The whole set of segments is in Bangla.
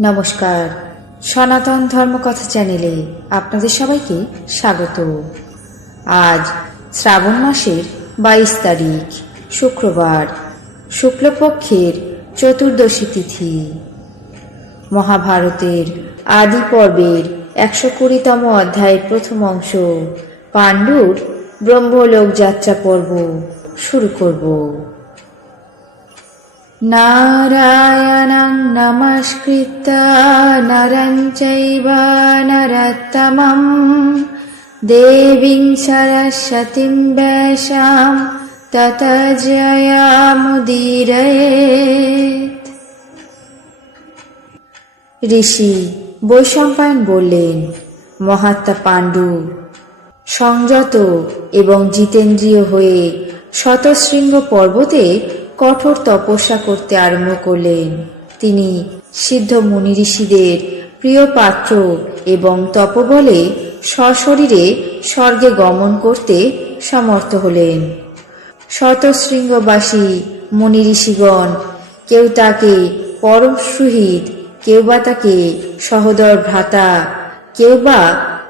নমস্কার। সনাতন ধর্মকথা চ্যানেলে আপনাদের সবাইকে স্বাগত। আজ শ্রাবণ মাসের বাইশ তারিখ, শুক্রবার, শুক্লপক্ষের চতুর্দশী তিথি। মহাভারতের আদি পর্বের একশো কুড়িতম অধ্যায়ের প্রথম অংশ, পাণ্ডুর ব্রহ্মলোক যাত্রা পর্ব শুরু করব। नारायणं नमस्कृत्य नरं चैव नरोत्तमं देवीं सरस्वतीं वैशां तत जयामुदीरयेत् ঋষি বৈশম্পায়ন বললেন মহাত্মা পাণ্ডু সংযত এবং জিতেন্দ্রীয় হয়ে শতশৃঙ্গ পর্বতে কঠোর তপস্যা করতে আরম্ভ করলেন। তিনি সিদ্ধ মুনি ঋষিদের প্রিয় পাত্র এবং তপবলে সশরীরে স্বর্গে গমন করতে সমর্থ হলেন। শতশৃঙ্গবাসী মুনি ঋষিগণ কেউ তাকে পরম সুহিত কেউ বা তাকে সহদর ভ্রাতা, কেউ বা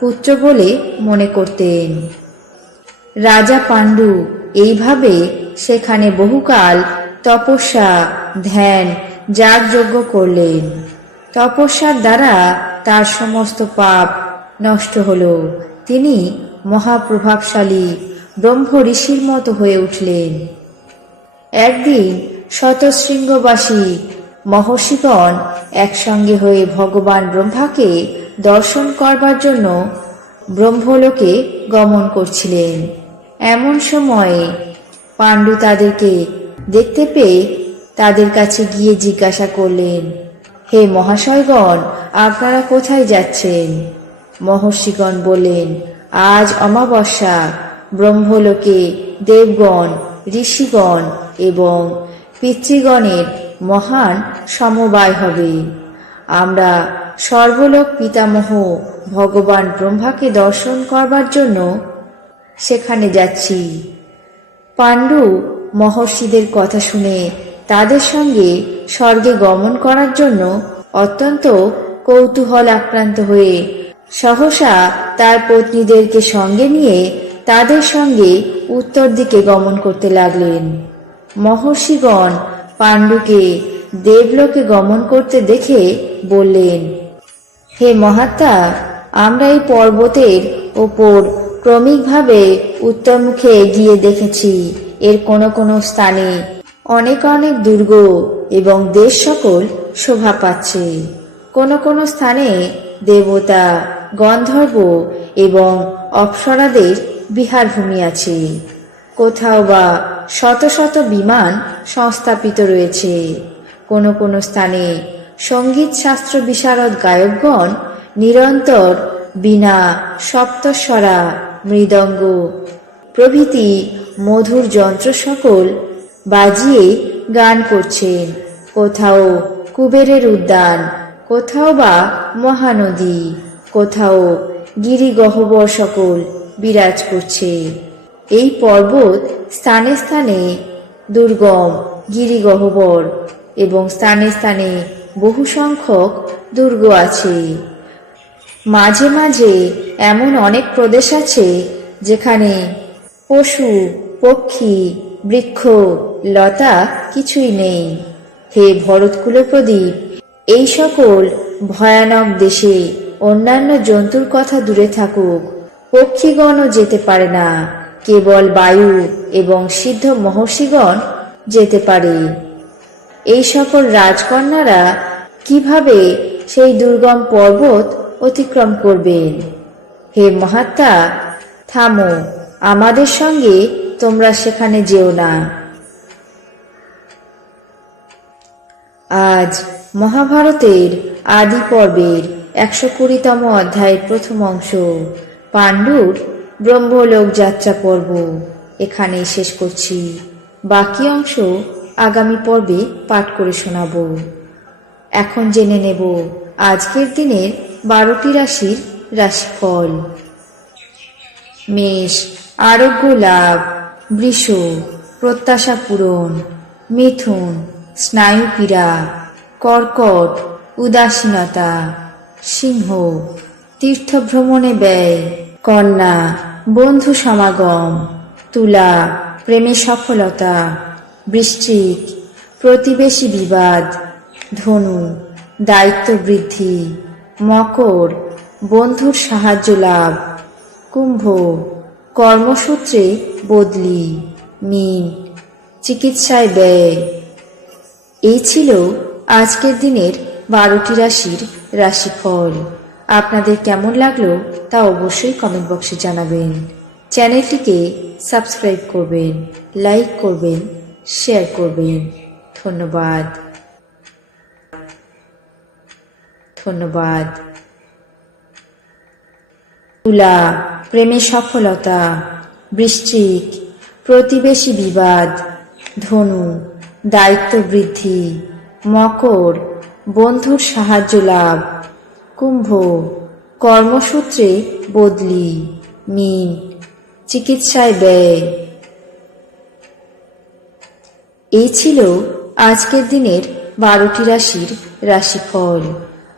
পুত্র বলে মনে করতেন। রাজা পাণ্ডু এইভাবে সেখানে বহুকাল তপস্যা, ধ্যান, যাগযজ্ঞ করলেন। তপস্যার দ্বারা তার সমস্ত পাপ নষ্ট হল। তিনি মহাপ্রভাবশালী, ব্রহ্ম ঋষির মতো হয়ে উঠলেন। একদিন শতশৃঙ্গবাসী মহর্ষিগণ একসঙ্গে হয়ে ভগবান ব্রহ্মাকে দর্শন করবার জন্য ব্রহ্মলোকে গমন করছিলেন। এমন সময়ে পাণ্ডু তাদেরকে দেখতে পেয়ে তাদের কাছে গিয়ে জিজ্ঞাসা করলেন, হে মহাশয়গণ, আপনারা কোথায় যাচ্ছেন? মহর্ষিগণ বললেন, আজ অমাবস্যা। ব্রহ্মলোকে দেবগণ, ঋষিগণ এবং পিতৃগণের মহান সমবায় হবে। আমরা সর্বলোক পিতামহ ভগবান ব্রহ্মাকে দর্শন করবার জন্য সেখানে যাচ্ছি। পাণ্ডু মহর্ষিদের কথা শুনে তাদের সঙ্গে স্বর্গে গমন করার জন্য অত্যন্ত কৌতূহল আক্রান্ত হয়ে সহসা তার পত্নীদেরকে সঙ্গে নিয়ে তাদের সঙ্গে উত্তর দিকে গমন করতে লাগলেন। মহর্ষিগণ পাণ্ডুকে দেবলোকে গমন করতে দেখে বললেন, হে মহাত্মা, আমরা এই পর্বতের ওপর ক্রমিকভাবে উত্তরমুখে এগিয়ে দেখেছি। এর কোনো কোনো স্থানে অনেক অনেক দুর্গ এবং দেশ সকল শোভা পাচ্ছে। কোনো কোনো স্থানে দেবতা, গন্ধর্ব এবং অপ্সরাদের বিহারভূমি আছে। কোথাও বা শত শত বিমান সংস্থাপিত রয়েছে। কোনো কোনো স্থানে সংগীত শাস্ত্র বিশারদ গায়কগণ নিরন্তর বীণা সপ্তস্বরা, মৃদঙ্গ প্রভৃতি মধুর যন্ত্র সকল বাজিয়ে গান করছেন। কোথাও কুবেরের উদ্যান, কোথাও বা মহানদী, কোথাও গিরিগহ্বর সকল বিরাজ করছে। এই পর্বত স্থানে স্থানে দুর্গম গিরিগহ্বর এবং স্থানে স্থানে বহু সংখ্যক দুর্গ আছে। মাঝে মাঝে এমন অনেক প্রদেশ আছে যেখানে পশু পক্ষী, বৃক্ষ, লতা কিছুই নেই। হে ভরতকুল প্রদীপ, এই সকল ভয়ানক দেশে অন্যান্য জন্তুর কথা দূরে থাকুক। পক্ষীগণও যেতে পারে না। কেবল বায়ু এবং সিদ্ধ মহর্ষিগণ যেতে পারে। এই সকল রাজকন্যারা কীভাবে সেই দুর্গম পর্বত অতিক্রম করবেন? হে মহাত্মা, থামো। আমাদের সঙ্গে তোমরা সেখানে যেও না। আজ মহাভারতের আদি পর্বের একশো কুড়িতম অধ্যায়ের প্রথম অংশ, পাণ্ডুর ব্রহ্মলোক যাত্রা পর্ব। এখানে শেষ করছি। বাকি অংশ আগামী পর্বে পাঠ করে শোনাব। এখন জেনে নেব আজকের দিনের বারোটি রাশির রাশিফল। মেষ, আরোগ্য লাভ। বৃষ প্রত্যাশা পূরণ, মিথুন স্নায়ু পীড়া কর্কট, উদাসীনতা, সিংহ তীর্থ ভ্রমণে ব্যয়, কন্যা, বন্ধু সমাগম, তুলা, প্রেমে সফলতা, বৃশ্চিক, প্রতিবেশী বিবাদ, ধনু, দায়িত্ব বৃদ্ধি, মকর, বন্ধুর সাহায্য লাভ, কুম্ভ কর্মসূত্রে বদলি, মিন, চিকিৎসায় ব্যয়। এই ছিল আজকের দিনের বারোটি রাশির রাশিফল। আপনাদের কেমন লাগল তা অবশ্যই কমেন্ট বক্সে জানাবেন। চ্যানেলটিকে সাবস্ক্রাইব করবেন লাইক করবেন শেয়ার করবেন। ধন্যবাদ। ধন্যবাদ। তুলা প্রেমে সফলতা, বৃশ্চিক, প্রতিবেশী বিবাদ, ধনু, দায়িত্ব বৃদ্ধি, মকর, বন্ধুর সাহায্য লাভ, কুম্ভ, কর্মসূত্রে বদলি, মিন, চিকিৎসায় ব্যয়। এই ছিল আজকের দিনের বারোটি রাশির রাশিফল।